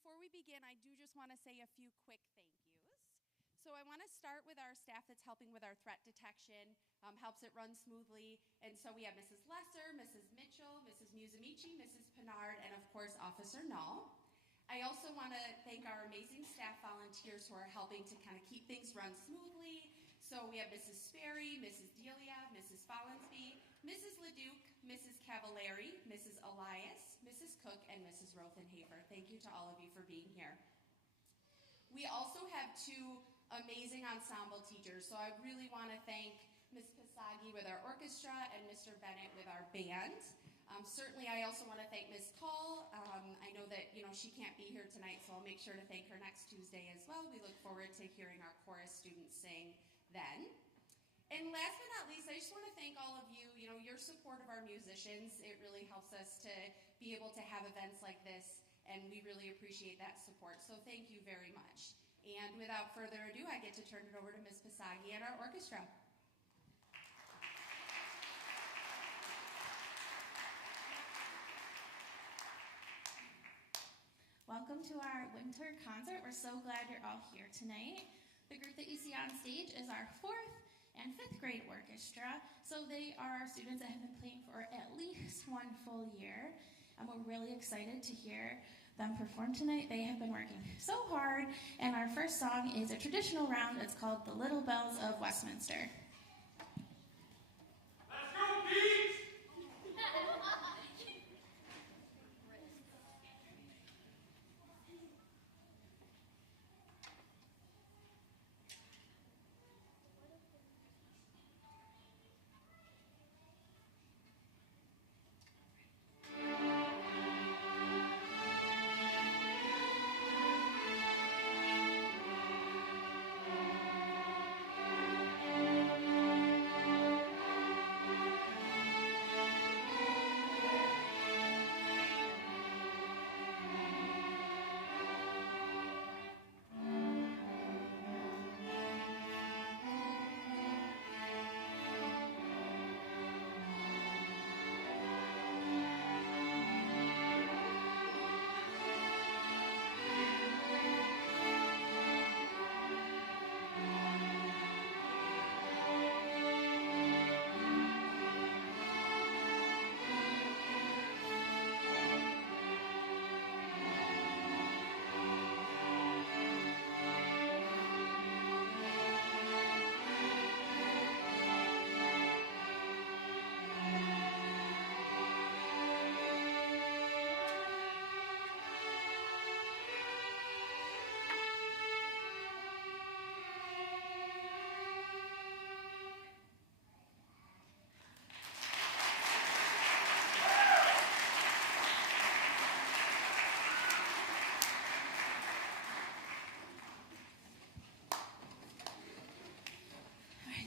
before we begin, I do just want to say a few quick thank yous. So I want to start with our staff that's helping with our threat detection, helps it run smoothly. And so we have Mrs. Lesser, Mrs. Mitchell, Mrs. Musamichi, Mrs. Pinard, and of course, Officer Null. I also want to thank our amazing staff volunteers who are helping to kind of keep things run smoothly. So we have Mrs. Sperry, Mrs. Delia, Mrs. Follinsby, Mrs. Leduc, Mrs. Cavallari, Mrs. Elias, Mrs. Cook, and Mrs. Rothenhaver. Thank you to all of you for being here. We also have two amazing ensemble teachers. So I really want to thank Ms. Pisagi with our orchestra and Mr. Bennett with our band. Certainly, I also want to thank Ms. Call. I know that she can't be here tonight, so I'll make sure to thank her next Tuesday as well. We look forward to hearing our chorus students sing then. And last but not least, I just want to thank all of you. Your support of our musicians, it really helps us to be able to have events like this, and we really appreciate that support. So thank you very much. And without further ado, I get to turn it over to Ms. Pisagi and our orchestra. Welcome to our winter concert. We're so glad you're all here tonight. The group that you see on stage is our 4th and 5th grade orchestra. So they are students that have been playing for at least 1 full year. And we're really excited to hear them perform tonight. They have been working so hard. And our first song is a traditional round. It's called The Little Bells of Westminster. Let's go, Pete!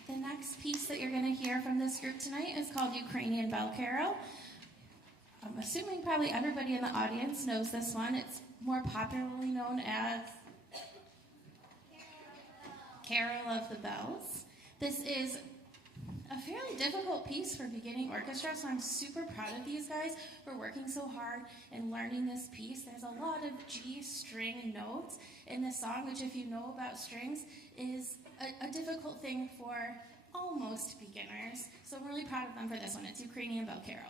The next piece that you're going to hear from this group tonight is called Ukrainian Bell Carol. I'm assuming probably everybody in the audience knows this one. It's more popularly known as Carol of the Bells. This is a fairly difficult piece for beginning orchestra, so I'm super proud of these guys for working so hard and learning this piece. There's a lot of G string notes in this song, which if you know about strings, is a difficult thing for almost beginners. So I'm really proud of them for this one. It's Ukrainian Bell Carol.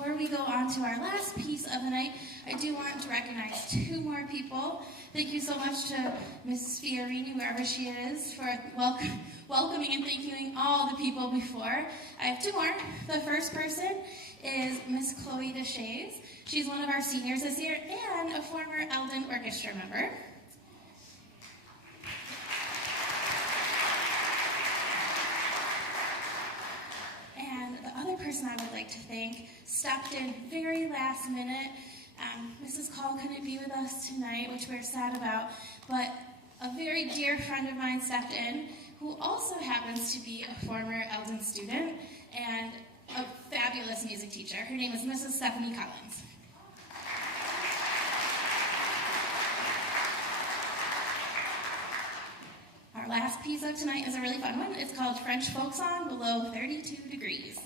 before we go on to our last piece of the night, I do want to recognize two more people. Thank you so much to Mrs. Fiorini, wherever she is, for welcoming and thanking all the people before. I have two more. The first person is Miss Chloe Deshays. She's one of our seniors this year and a former Elden Orchestra member. And the other person I would like to thank stepped in very last minute. Mrs. Call couldn't be with us tonight, which we're sad about, but a very dear friend of mine stepped in, who also happens to be a former Elden student and a fabulous music teacher. Her name is Mrs. Stephanie Collins. Our last piece of tonight is a really fun one. It's called French Folk Song Below 32 Degrees.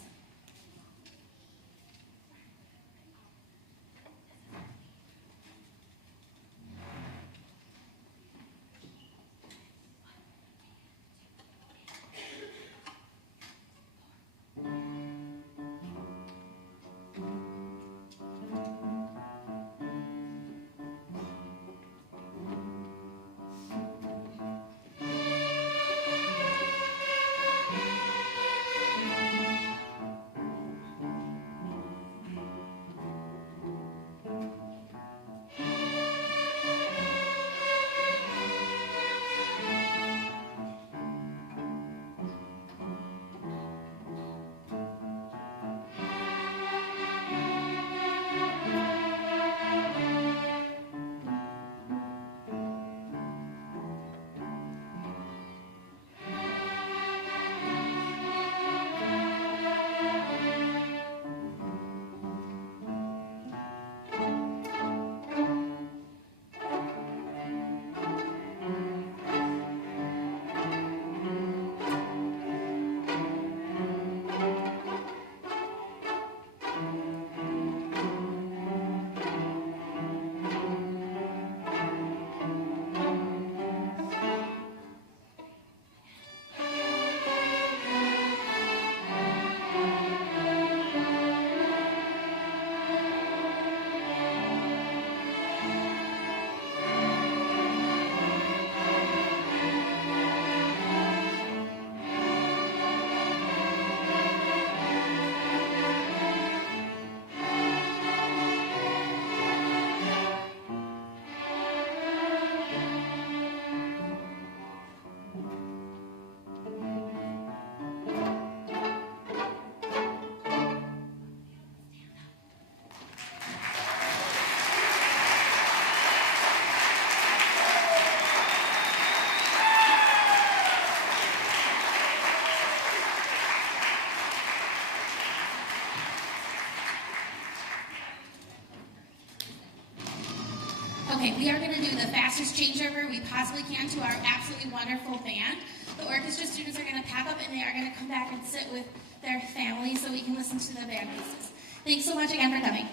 Okay, we are going to do the fastest changeover we possibly can to our absolutely wonderful band. The orchestra students are going to pack up and they are going to come back and sit with their families so we can listen to the band pieces. Thanks so much again for coming.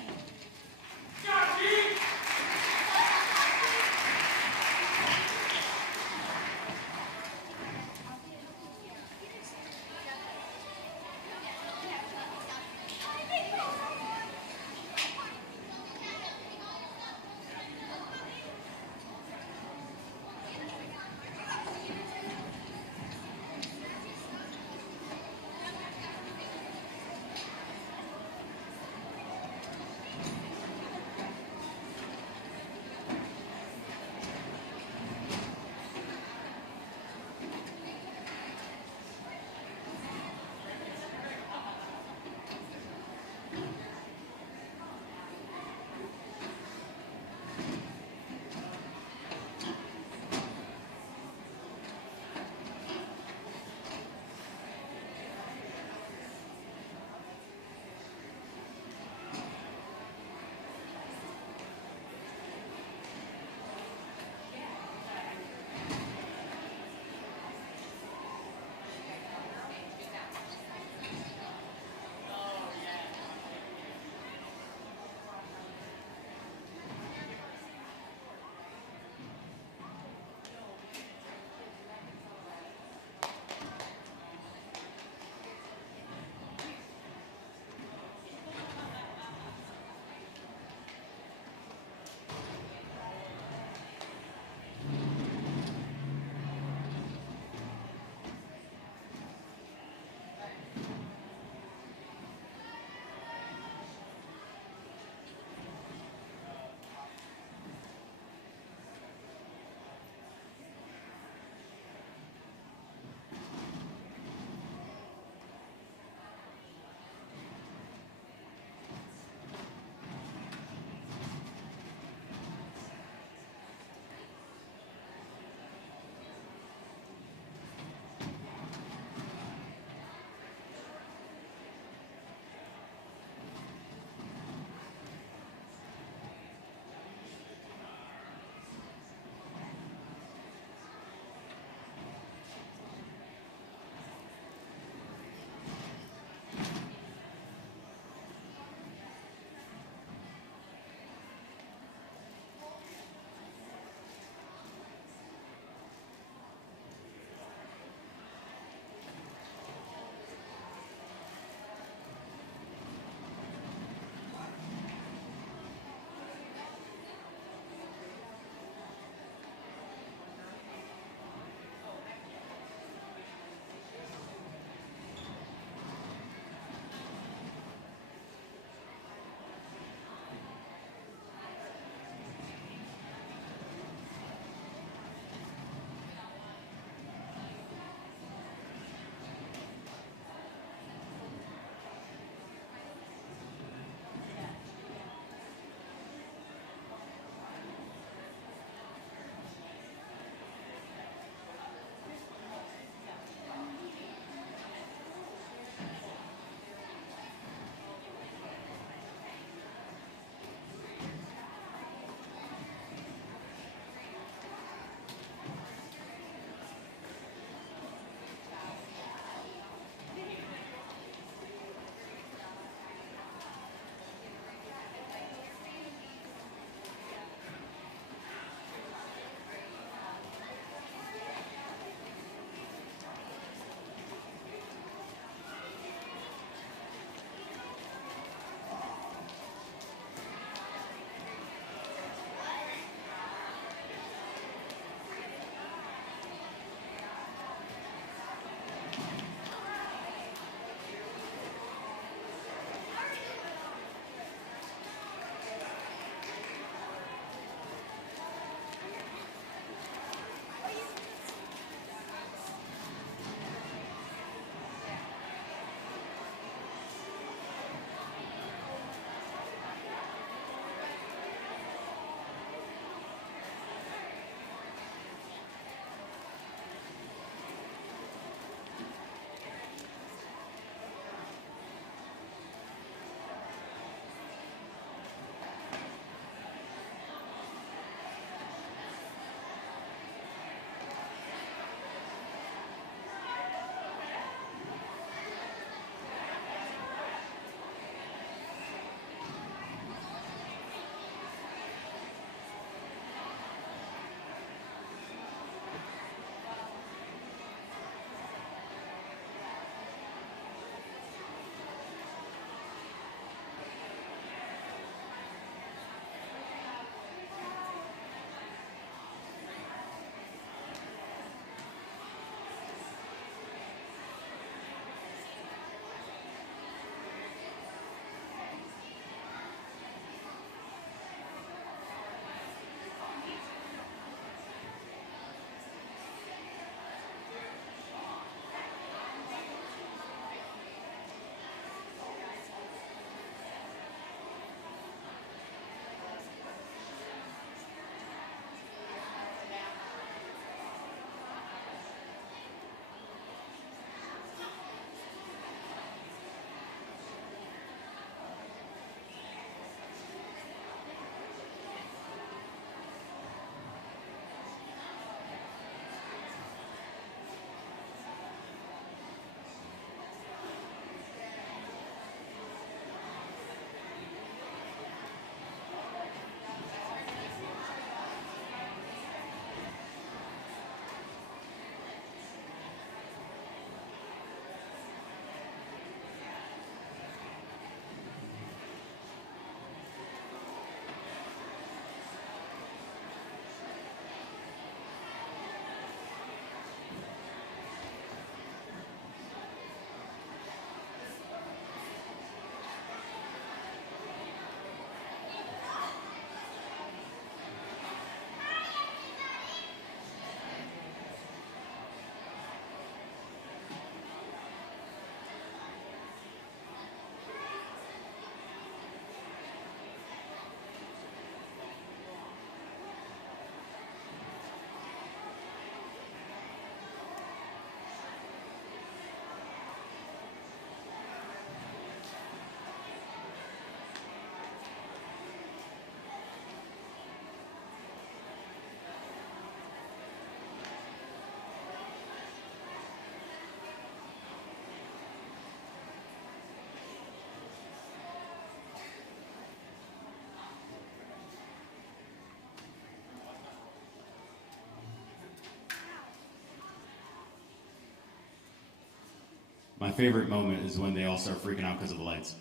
My favorite moment is when they all start freaking out because of the lights.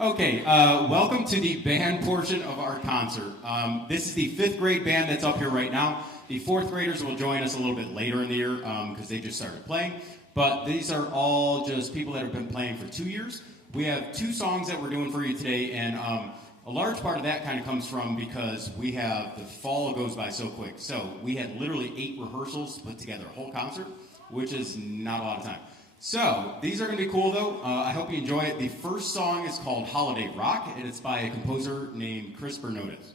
Okay, welcome to the band portion of our concert. This is the 5th grade band that's up here right now. The 4th graders will join us a little bit later in the year because they just started playing. But these are all just people that have been playing for 2 years. We have 2 songs that we're doing for you today, and a large part of that kind of comes from because we have, the fall goes by so quick. So we had literally 8 rehearsals to put together a whole concert, which is not a lot of time. So, these are going to be cool though. I hope you enjoy it. The first song is called Holiday Rock, and it's by a composer named Chris Bernodes.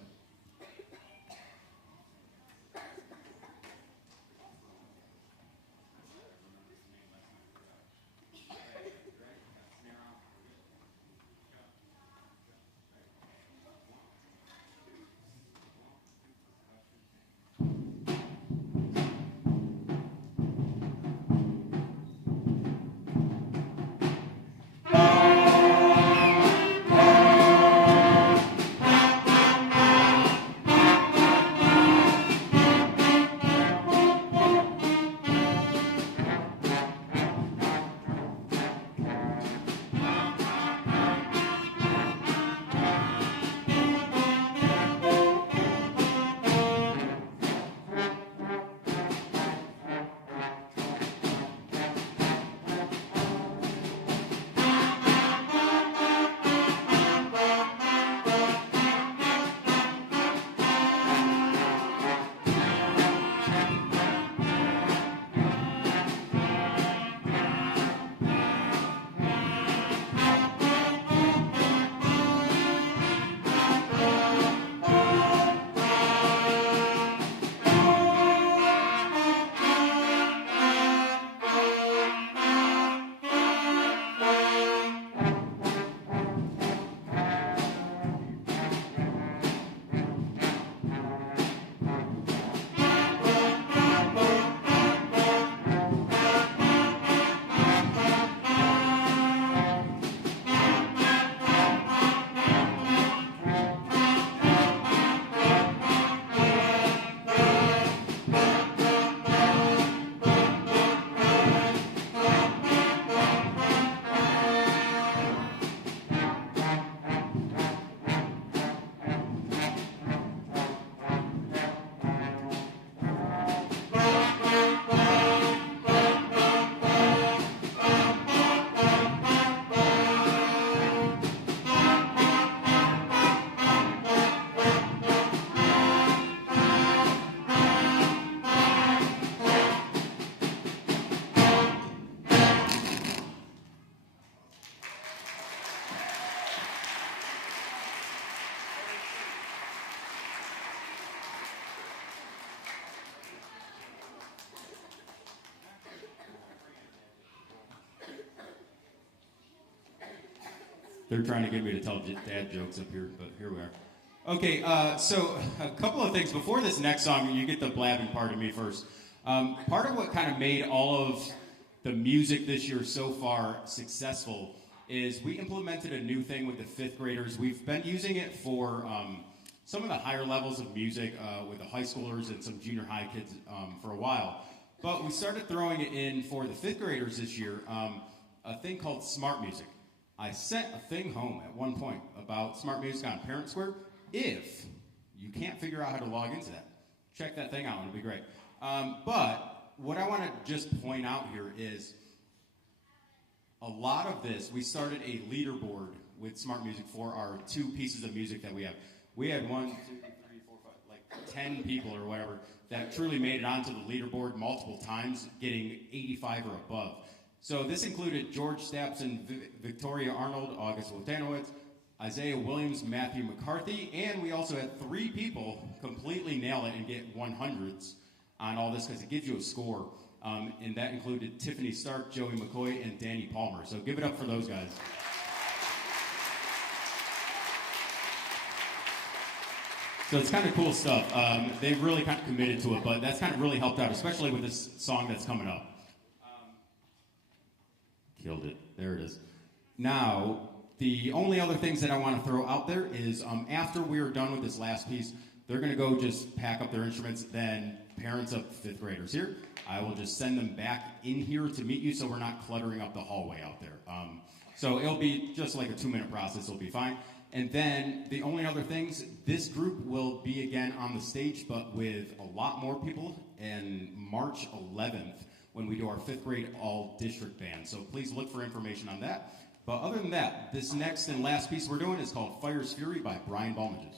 They're trying to get me to tell dad jokes up here, but here we are. Okay, so a couple of things. Before this next song, you get the blabbing part of me first. Part of what kind of made all of the music this year so far successful is we implemented a new thing with the 5th graders. We've been using it for some of the higher levels of music with the high schoolers and some junior high kids for a while. But we started throwing it in for the 5th graders this year, a thing called Smart Music. I sent a thing home at one point about Smart Music on Parent Square. If you can't figure out how to log into that, check that thing out. It'll be great. But what I want to just point out here is a lot of this, we started a leaderboard with Smart Music for our 2 pieces of music that we have. We had 1, 2, 3, 4, 5, like 10 people or whatever that truly made it onto the leaderboard multiple times, getting 85 or above. So this included George Stapson, Victoria Arnold, August Wotanowitz, Isaiah Williams, Matthew McCarthy, and we also had 3 people completely nail it and get 100s on all this because it gives you a score. And that included Tiffany Stark, Joey McCoy, and Danny Palmer. So give it up for those guys. So it's kind of cool stuff. They've really kind of committed to it, but that's kind of really helped out, especially with this song that's coming up. Killed it. There it is. Now, the only other things that I want to throw out there is after we're done with this last piece, they're going to go just pack up their instruments, then parents of fifth graders here, I will just send them back in here to meet you so we're not cluttering up the hallway out there. So it'll be just like a 2-minute process, it'll be fine. And then the only other things, this group will be again on the stage, but with a lot more people in March 11th when we do our fifth grade all district band. So please look for information on that. But other than that, this next and last piece we're doing is called Fire's Fury by Brian Balmages.